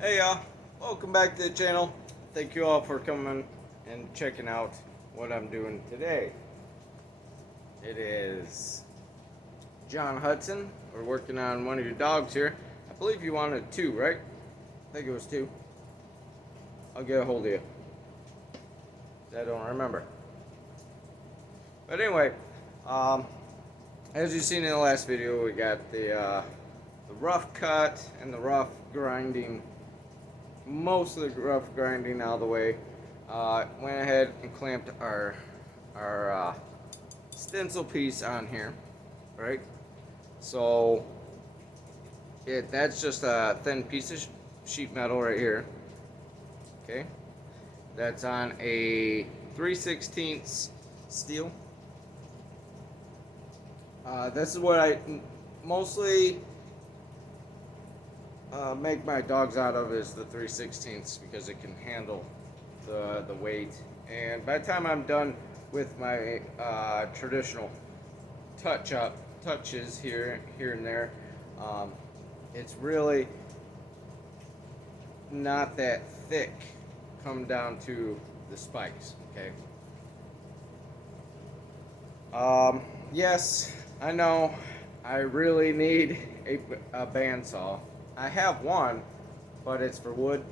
Hey y'all, welcome back to the channel. Thank you all for coming and checking out what I'm doing today. It is John Hudson. We're working on one of your dogs here. I believe you wanted two, right? I think it was two. I'll get a hold of you. I don't remember. But anyway, um, as you've seen in the last video, we got the rough cut and the rough grinding, most of the rough grinding out of the way. Went ahead and clamped our stencil piece on here, right? So that's just a thin piece of sheet metal right here. Okay, that's on a 3/16 steel. This is what I mostly make my dogs out of, is the 3/16 because it can handle the weight. And by the time I'm done with my traditional touches here and there, it's really not that thick come down to the spikes. Okay. Yes, I know I really need a bandsaw. I have one, but it's for wood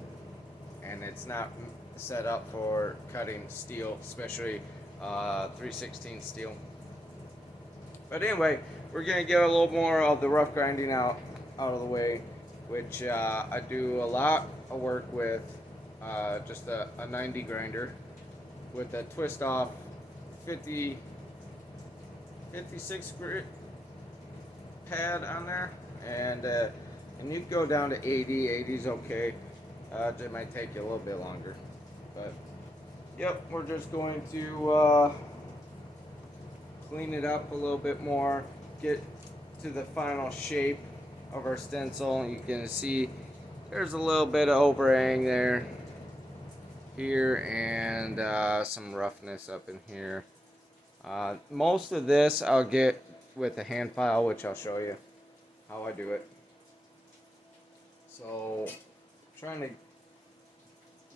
and it's not set up for cutting steel, especially 3/16 steel. But anyway, we're gonna get a little more of the rough grinding out of the way, which I do a lot of work with just a 90 grinder with a twist off 56 grit pad on there, and you can go down to 80. 80 is okay. It might take you a little bit longer, but yep, we're just going to clean it up a little bit more, get to the final shape of our stencil. You can see there's a little bit of overhang there, here, and some roughness up in here. Most of this I'll get with a hand file, which I'll show you how I do it. So, trying to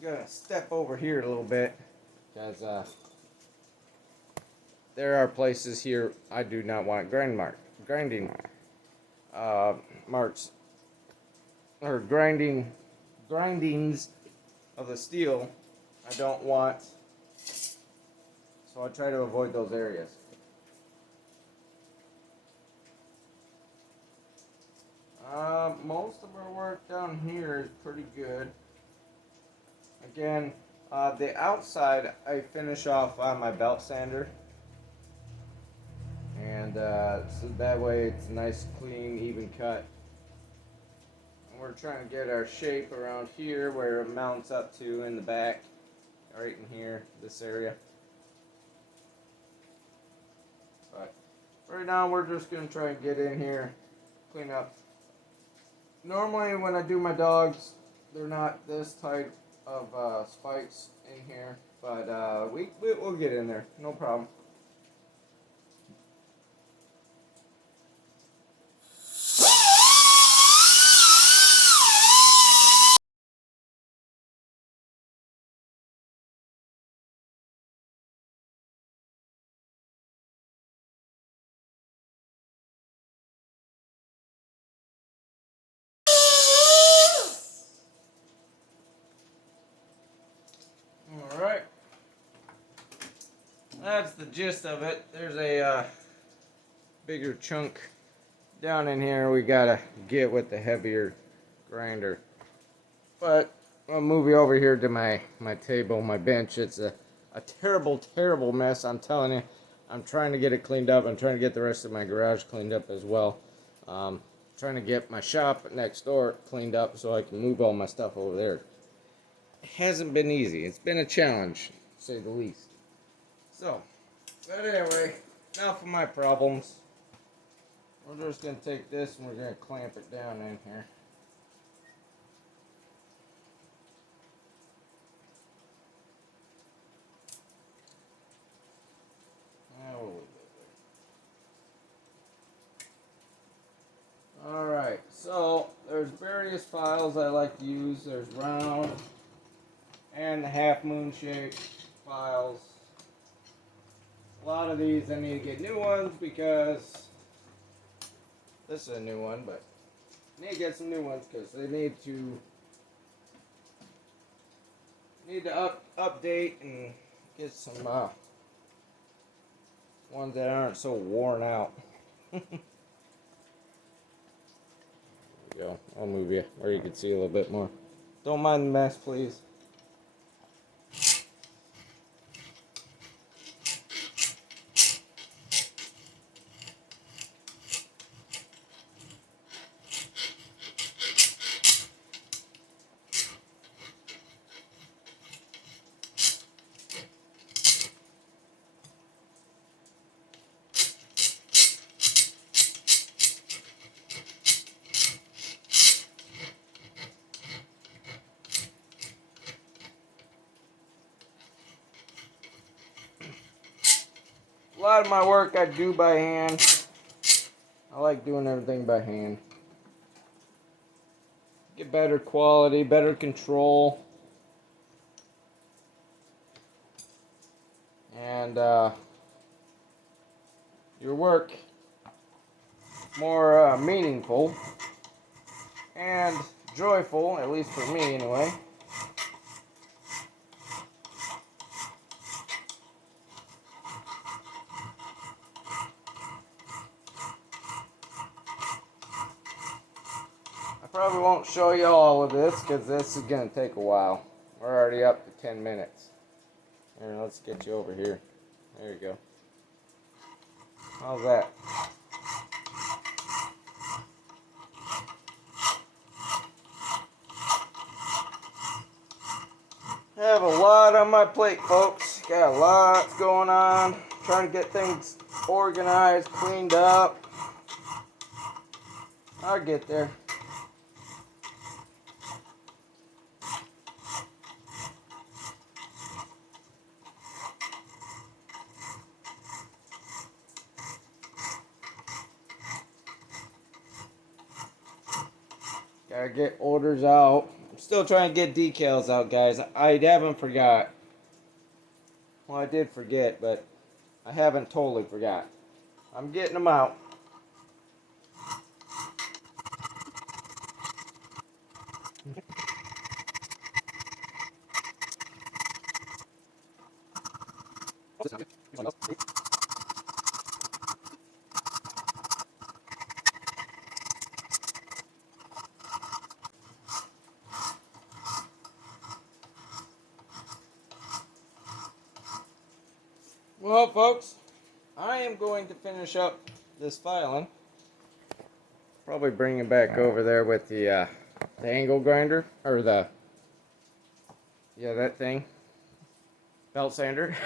gonna step over here a little bit because there are places here I do not want grinding marks or grindings of the steel. I don't want, so I try to avoid those areas. Most of our work down here is pretty good. Again, the outside I finish off on my belt sander, and so that way it's nice, clean, even cut. And we're trying to get our shape around here where it mounts up to in the back, right in here, this area. But right now we're just going to try and get in here, clean up. Normally when I do my dogs, they're not this type of spikes in here, but we'll get in there, no problem. Alright, that's the gist of it. There's a bigger chunk down in here we gotta get with the heavier grinder. But I'll move you over here to my table, my bench. It's a terrible mess, I'm telling you. I'm trying to get it cleaned up. I'm trying to get the rest of my garage cleaned up as well. Trying to get my shop next door cleaned up so I can move all my stuff over there. It hasn't been easy. It's been a challenge, to say the least. So, but anyway, enough of my problems. We're just going to take this and we're going to clamp it down in here. Alright, so there's various files I like to use. There's there's round and the half moon shaped files. A lot of these I need to get new ones because this is a new one, but I need to get some new ones because they need to update and get some ones that aren't so worn out. There we go. I'll move you where you can see a little bit more. Don't mind the mess, please. A lot of my work I do by hand. I like doing everything by hand. Get better quality, better control. And your work more meaningful and joyful, at least for me anyway. I probably won't show you all of this because this is going to take a while. We're already up to 10 minutes. Here, let's get you over here. There you go. How's that? I have a lot on my plate, folks. Got a lot going on. Trying to get things organized, cleaned up. I'll get there. Gotta get orders out. I'm still trying to get decals out, guys. I haven't forgot. Well, I did forget, but I haven't totally forgot. I'm getting them out. Well, folks, I am going to finish up this filing. Probably bring it back over there with the angle grinder, or that thing, belt sander,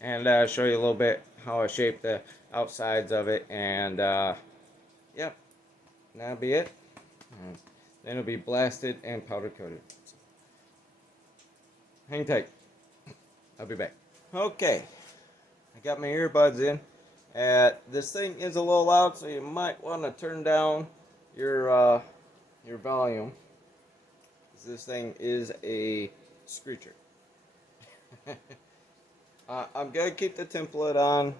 and show you a little bit how I shape the outsides of it, and yep, that'll be it. And then it'll be blasted and powder coated. So, hang tight. I'll be back. Okay, I got my earbuds in. This thing is a little loud, so you might want to turn down your volume. This thing is a screecher. I'm gonna keep the template on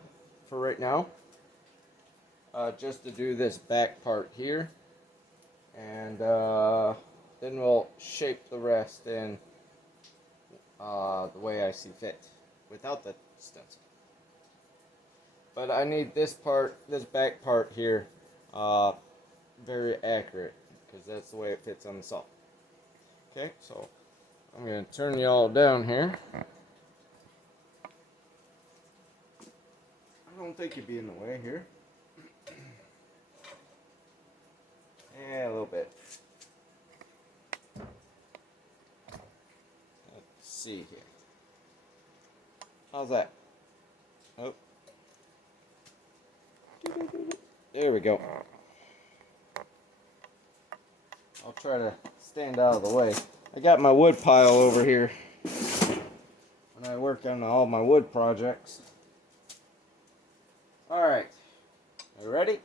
for right now, just to do this back part here, and then we'll shape the rest in the way I see fit without the stencil. But I need this part, this back part here, very accurate, because that's the way it fits on the saw. Okay, so I'm going to turn you all down here. I don't think you'd be in the way here. Yeah, a little bit. Let's see here. How's that? Oh. There we go. I'll try to stand out of the way. I got my wood pile over here when I work on all my wood projects. Alright. You ready?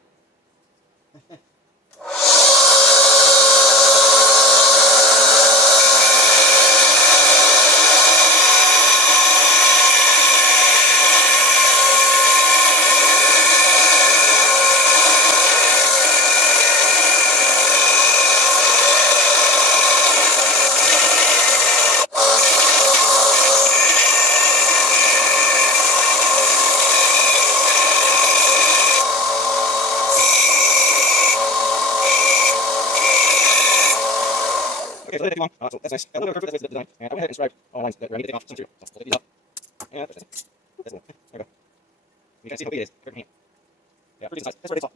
so that didn't take long. So that's nice. Got a little bit of curve, that's the design. And I went ahead and scribed all lines that I need to take off some material. So take these off. And that's it. That's it. There we go. You can see how big it is. Very neat. Yeah, pretty nice. That's where it's all.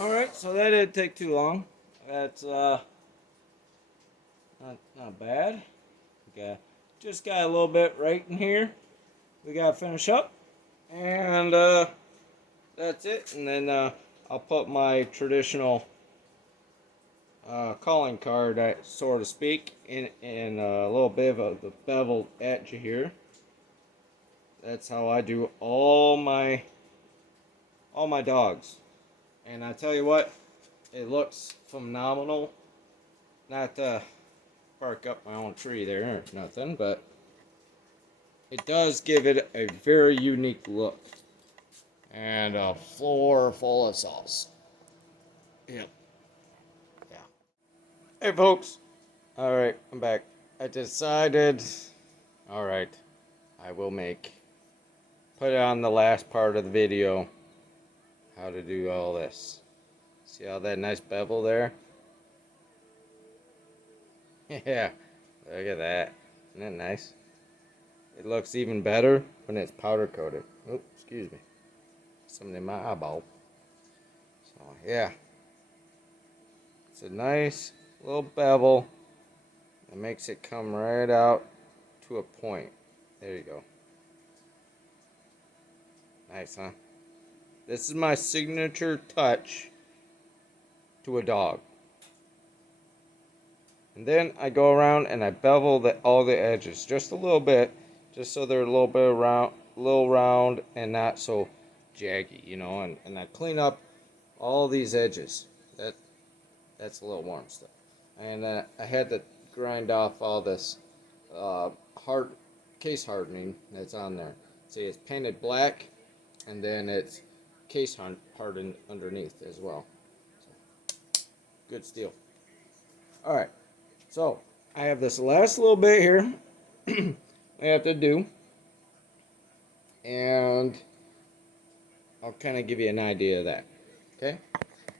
Alright, so that didn't take too long. That's not bad. Okay, just got a little bit right in here. We gotta finish up. And that's it. And then I'll put my traditional calling card, so to speak, in a little bit of the beveled edge here. That's how I do all my dogs. And I tell you what, it looks phenomenal. Not to bark up my own tree there or nothing, but it does give it a very unique look. And a floor full of sauce. Yep. Yeah. Hey folks. Alright, I'm back. I decided, alright, I will put it on the last part of the video how to do all this. See all that nice bevel there? Yeah, look at that. Isn't that nice? It looks even better when it's powder coated. Oh, excuse me. Something in my eyeball. So, yeah. It's a nice little bevel that makes it come right out to a point. There you go. Nice, huh? This is my signature touch to a dog. And then I go around and I bevel all the edges just a little bit, just so they're a little bit round and not so jaggy, you know. And I clean up all these edges. That's a little warm stuff. And I had to grind off all this hard case hardening that's on there. See, it's painted black, and then it's case hardened underneath as well. So, good steel. All right. So, I have this last little bit here I have to do, and I'll kind of give you an idea of that, okay?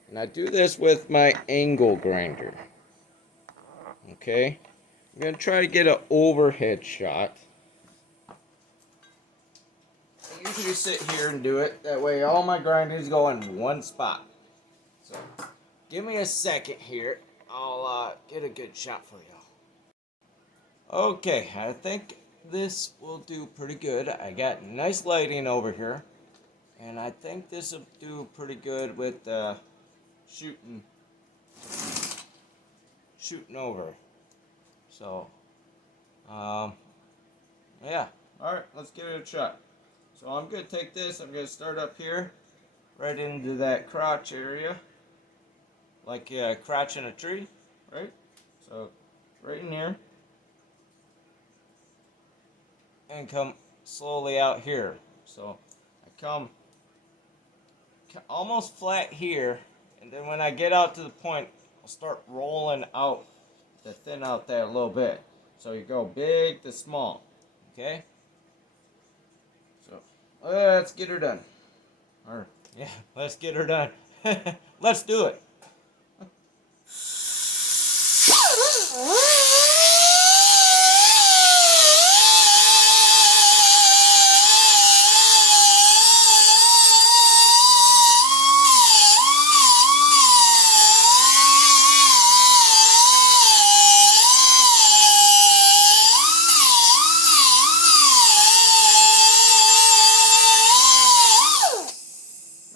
And I do this with my angle grinder, okay? I'm going to try to get an overhead shot. I usually sit here and do it, that way all my grinders go in one spot. So, give me a second here. I'll get a good shot for y'all. Okay, I think this will do pretty good. I got nice lighting over here, and I think this will do pretty good with shooting over. So, yeah. All right, let's give it a shot. So I'm gonna take this. I'm gonna start up here, right into that crotch area. Like a crotch in a tree, right? So, right in here. And come slowly out here. So, I come almost flat here. And then when I get out to the point, I'll start rolling out to thin out there a little bit. So, you go big to small. Okay? So, let's get her done. Or, yeah, let's get her done. Let's do it.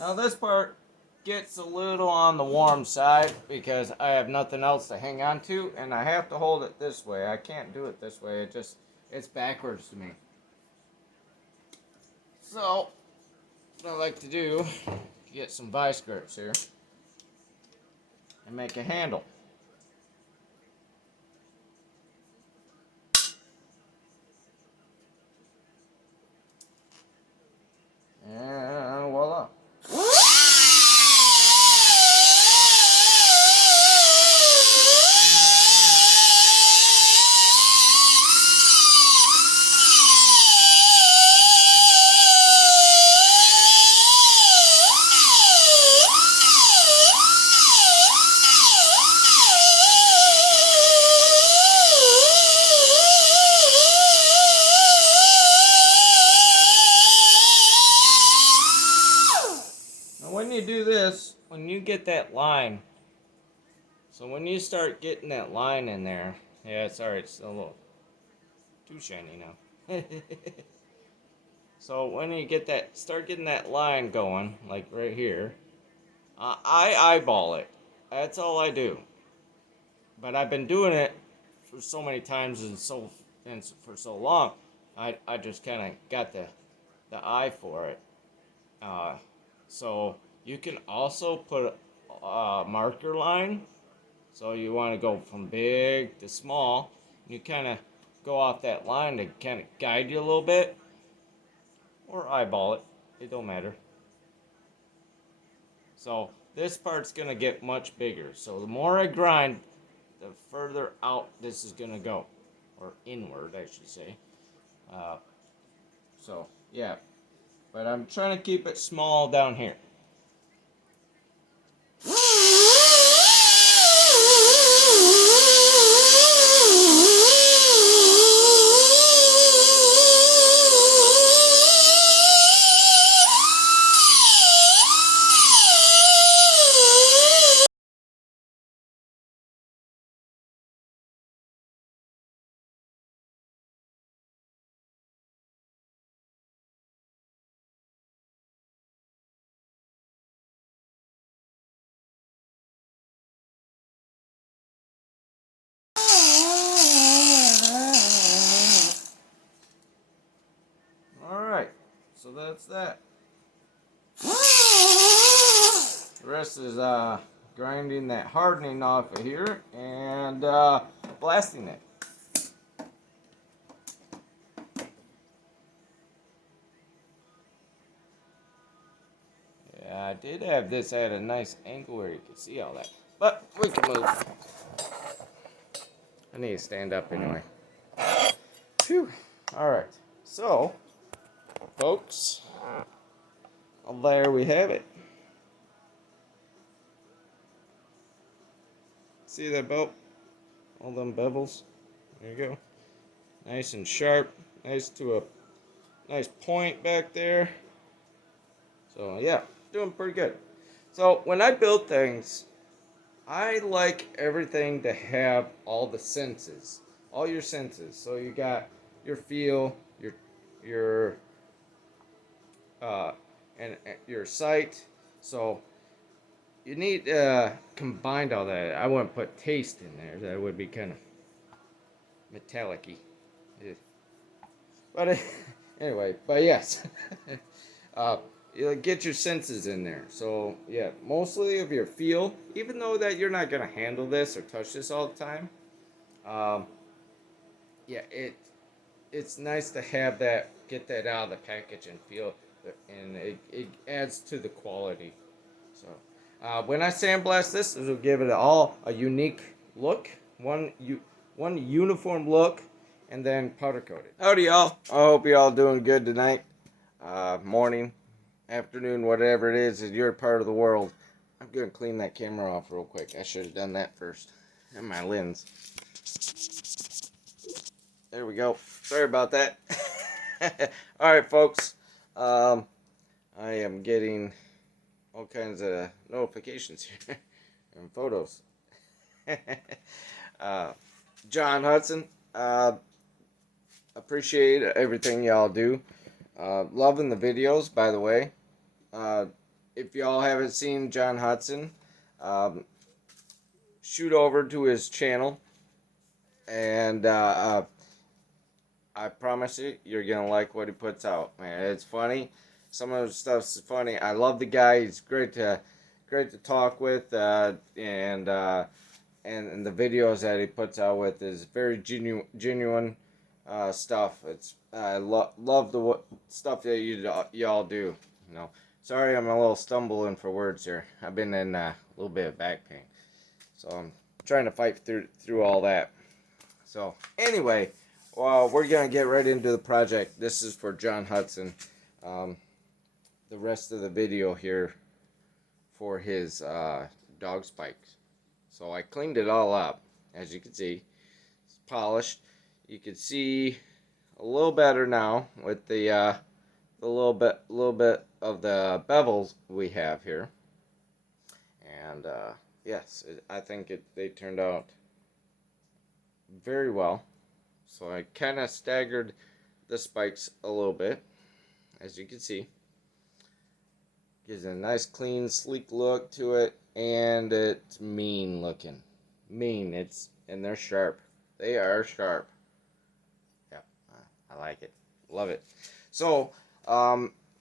Now this part gets a little on the warm side because I have nothing else to hang on to, and I have to hold it this way. I can't do it this way. It's backwards to me. So what I like to do, get some vice grips here and make a handle. And voila. When you do this, when you get that line, so when you start getting that line in there, yeah, sorry, it's a little too shiny now. So when you get that, start getting that line going, like right here, I eyeball it. That's all I do. But I've been doing it for so many times and for so long, I just kind of got the eye for it. Uh, so you can also put a marker line. So you want to go from big to small. You kind of go off that line to kind of guide you a little bit, or eyeball it. It don't matter. So this part's gonna get much bigger. So the more I grind, the further out this is gonna go, or inward, I should say. Uh, so yeah, but I'm trying to keep it small down here. Alright, so that's that. The rest is grinding that hardening off of here and blasting it. Yeah, I did have this at a nice angle where you could see all that. But we can move. I need to stand up anyway. Phew. Alright, so, folks, there we have it. See that boat? All them bevels? There you go. Nice and sharp. Nice to a nice point back there. So, yeah, doing pretty good. So, when I build things, I like everything to have all the senses. All your senses. So, you got your feel, your and your sight. So you need combined all that. I wouldn't put taste in there. That would be kind of metallic-y. Yeah. But anyway, but yes, you get your senses in there. So yeah, mostly of your feel. Even though that you're not gonna handle this or touch this all the time, um, yeah, it's nice to have that, get that out of the package and feel, and it adds to the quality. So when I sandblast this will give it all a unique look, one uniform look, and then powder coat it. Howdy y'all, I hope y'all doing good tonight, morning, afternoon, whatever it is in your part of the world. I'm gonna clean that camera off real quick. I should have done that first, and my lens. There we go. Sorry about that. Alright, folks. I am getting all kinds of notifications here and photos. John Hudson. Appreciate everything y'all do. Loving the videos, by the way. If y'all haven't seen John Hudson, shoot over to his channel. And I promise you, you're going to like what he puts out. Man, it's funny. Some of the stuff's funny. I love the guy. He's great to talk with, and the videos that he puts out with is very genuine stuff. It's I love the stuff that y'all do. You know, sorry I'm a little stumbling for words here. I've been in a little bit of back pain, so I'm trying to fight through all that. So anyway, well, we're gonna get right into the project. This is for John Hudson. The rest of the video here for his dog spikes. So I cleaned it all up, as you can see. It's polished. You can see a little better now with the little bit of the bevels we have here. And yes, I think they turned out very well. So I kind of staggered the spikes a little bit, as you can see. Gives it a nice, clean, sleek look to it, and it's mean looking. Mean. And they're sharp. They are sharp. Yeah, I like it. Love it. So,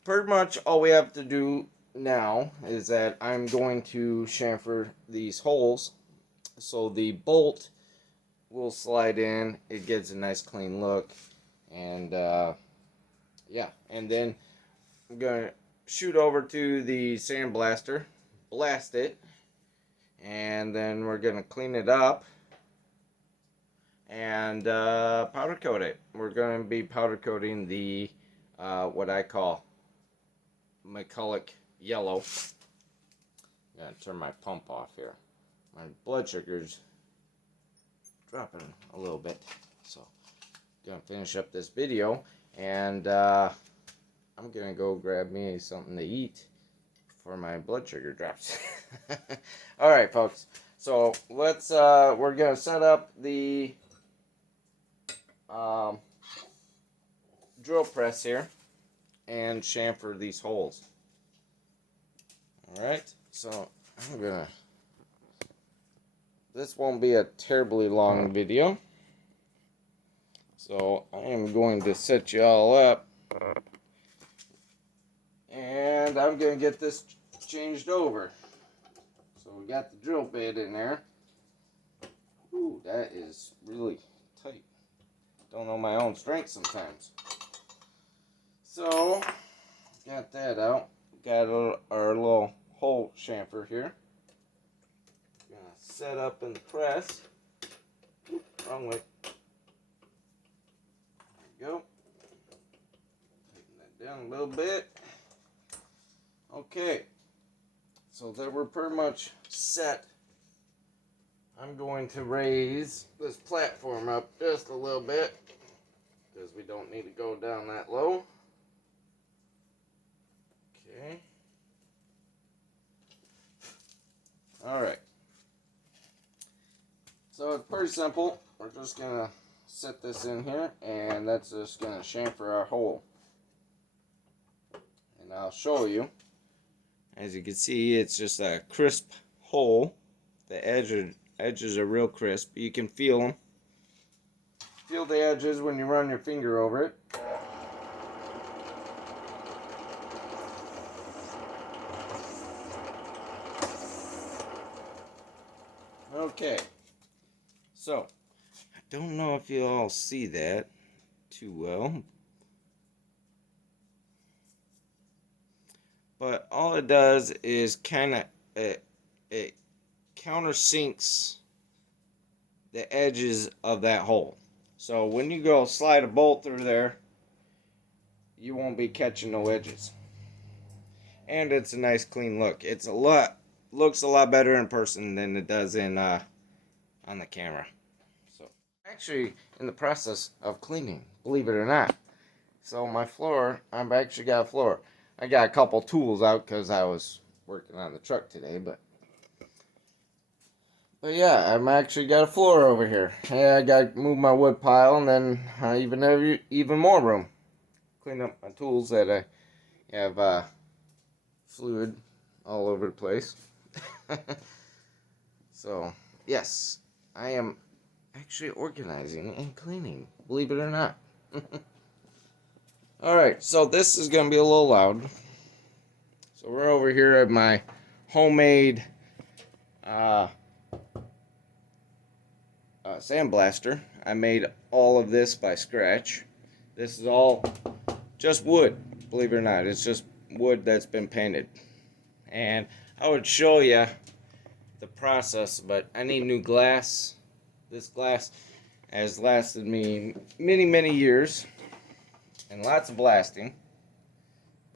pretty much all we have to do now is that I'm going to chamfer these holes, so the bolt will slide in. It gives a nice, clean look, and yeah. And then I'm gonna shoot over to the sandblaster, blast it, and then we're gonna clean it up and powder coat it. We're gonna be powder coating the what I call McCulloch yellow. I'm gonna turn my pump off here. My blood sugar's dropping a little bit, so gonna finish up this video, and I'm gonna go grab me something to eat before my blood sugar drops. Alright, folks. So let's we're gonna set up the drill press here and chamfer these holes. Alright, so I'm gonna, this won't be a terribly long video, so I am going to set you all up. And I'm going to get this changed over. So we got the drill bit in there. Ooh, that is really tight. Don't know my own strength sometimes. So, got that out. Got our little hole chamfer here. Gonna set up in the press. Ooh, wrong way. There we go. Tighten that down a little bit. Okay, so that we're pretty much set. I'm going to raise this platform up just a little bit because we don't need to go down that low. Okay. Alright. So it's pretty simple. We're just going to set this in here, and that's just going to chamfer our hole. And I'll show you. As you can see, it's just a crisp hole. The edges are real crisp. You can feel them. Feel the edges when you run your finger over it. Okay. So, I don't know if you all see that too well. But all it does is kind of, it countersinks the edges of that hole. So when you go slide a bolt through there, you won't be catching no edges. And it's a nice clean look. Looks a lot better in person than it does in on the camera. So actually in the process of cleaning, believe it or not. So my floor, I've actually got a floor. I got a couple tools out because I was working on the truck today, but yeah, I'm actually got a floor over here. Yeah, I got to move my wood pile, and then I even have even more room. Clean up my tools that I have fluid all over the place. So yes, I am actually organizing and cleaning, believe it or not. Alright, so this is going to be a little loud. So we're over here at my homemade sandblaster. I made all of this by scratch. This is all just wood, believe it or not. It's just wood that's been painted. And I would show you the process, but I need new glass. This glass has lasted me many years and lots of lasting.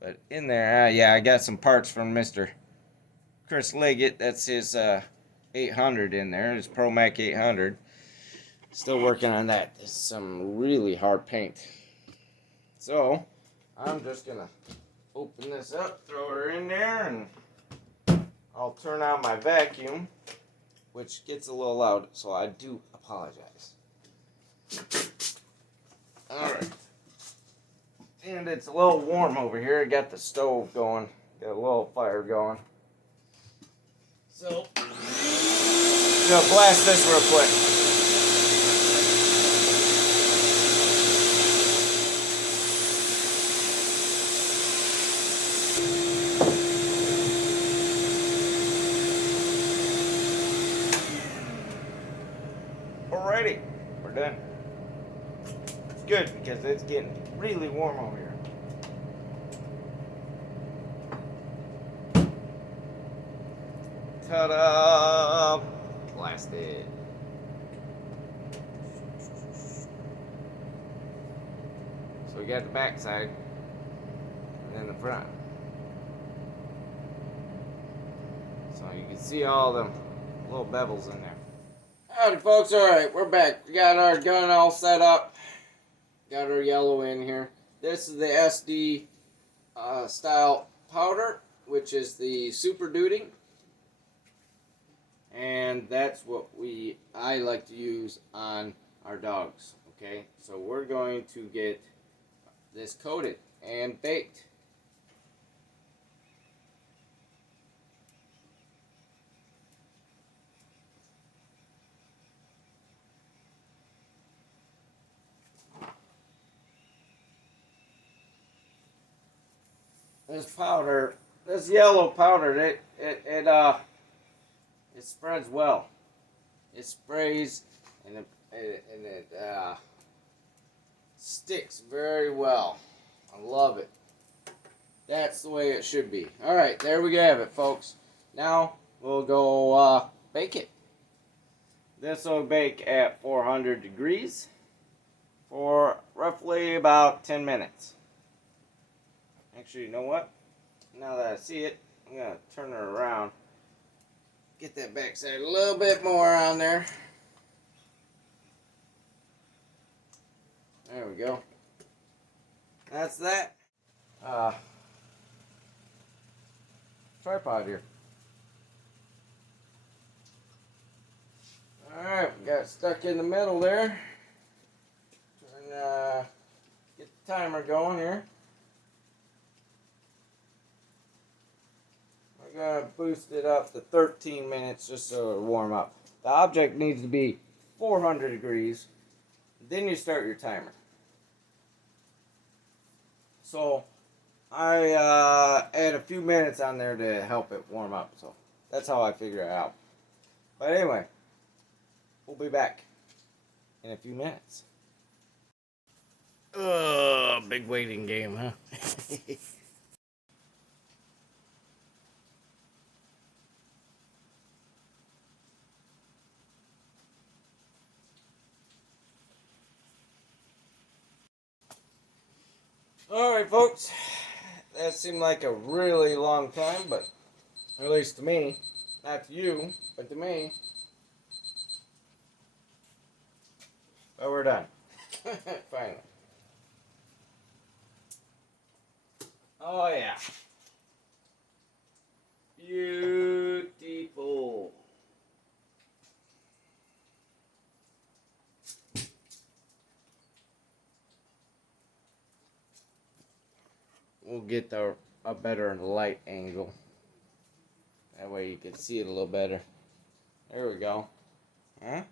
But in there, yeah, I got some parts from Mr. Chris Liggett. That's his 800 in there, his ProMac 800. Still working on that. It's some really hard paint. So, I'm just gonna open this up, throw her in there, and I'll turn on my vacuum, which gets a little loud, so I do apologize. Alright. And it's a little warm over here. I got the stove going, got a little fire going. So, I'm gonna blast this real quick. Alrighty, we're done. It's good because it's getting really warm over here. Ta-da! Blasted. So we got the back side and then the front. So you can see all them little bevels in there. Howdy folks, alright, we're back. We got our gun all set up. Got our yellow in here. This is the SD style powder, which is the Super Duty. And that's what I like to use on our dogs. Okay, so we're going to get this coated and baked. This powder, this yellow powder, it spreads well. It sprays and it sticks very well. I love it. That's the way it should be. All right, there we have it, folks. Now we'll go bake it. This will bake at 400 degrees for roughly about 10 minutes. Actually, you know what? Now that I see it, I'm going to turn her around. Get that backside a little bit more on there. There we go. That's that. Tripod here. Alright, we got stuck in the middle there. And get the timer going here. We're going to boost it up to 13 minutes just so it'll warm up. The object needs to be 400 degrees. Then you start your timer. So I add a few minutes on there to help it warm up. So that's how I figure it out. But anyway, we'll be back in a few minutes. Big waiting game, huh? Alright folks, that seemed like a really long time, but at least to me, not to you, but to me. But we're done. Finally. Oh yeah. Beautiful. We'll get a better light angle. That way you can see it a little better. There we go. Huh?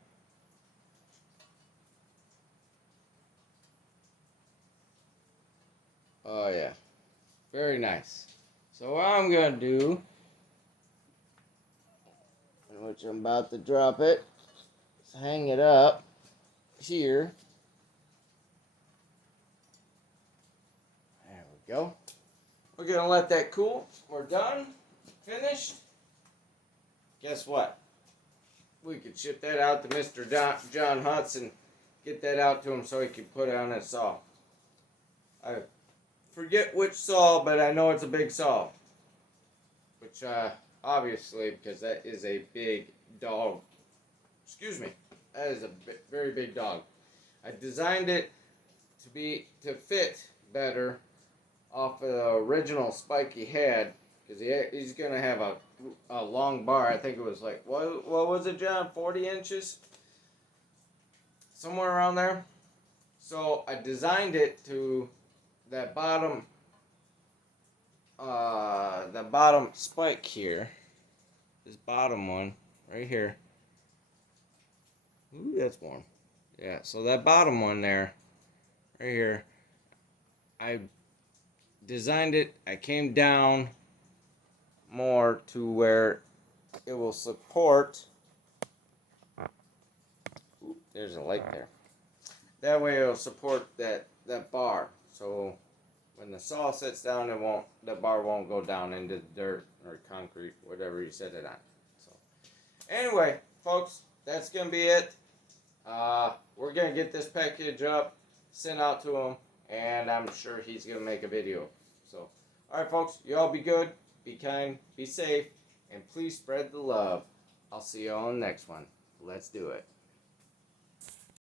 Oh yeah, very nice. So what I'm gonna do, which I'm about to drop it, is hang it up here. There we go. We're gonna let that cool. We're done. Finished. Guess what? We could ship that out to Mr. John Hudson. Get that out to him so he can put it on his saw. I forget which saw, but I know it's a big saw. Which, obviously, because that is a big dog. Excuse me. That is a very big dog. I designed it to fit better off of the original spike he had, because he's gonna have a long bar. I think it was like what was it, John? 40 inches, somewhere around there. So I designed it to that bottom the bottom spike here. This bottom one right here. Ooh, that's warm. Yeah, so that bottom one there, right here, I designed it. I came down more to where it will support. Ooh, there's a light there. That way it'll support that bar. So when the saw sits down, the bar won't go down into the dirt or concrete, whatever you set it on. So anyway, folks, that's gonna be it. We're gonna get this package up, sent out to him, and I'm sure he's gonna make a video. So, all right, folks, you all be good, be kind, be safe, and please spread the love. I'll see you all on the next one. Let's do it.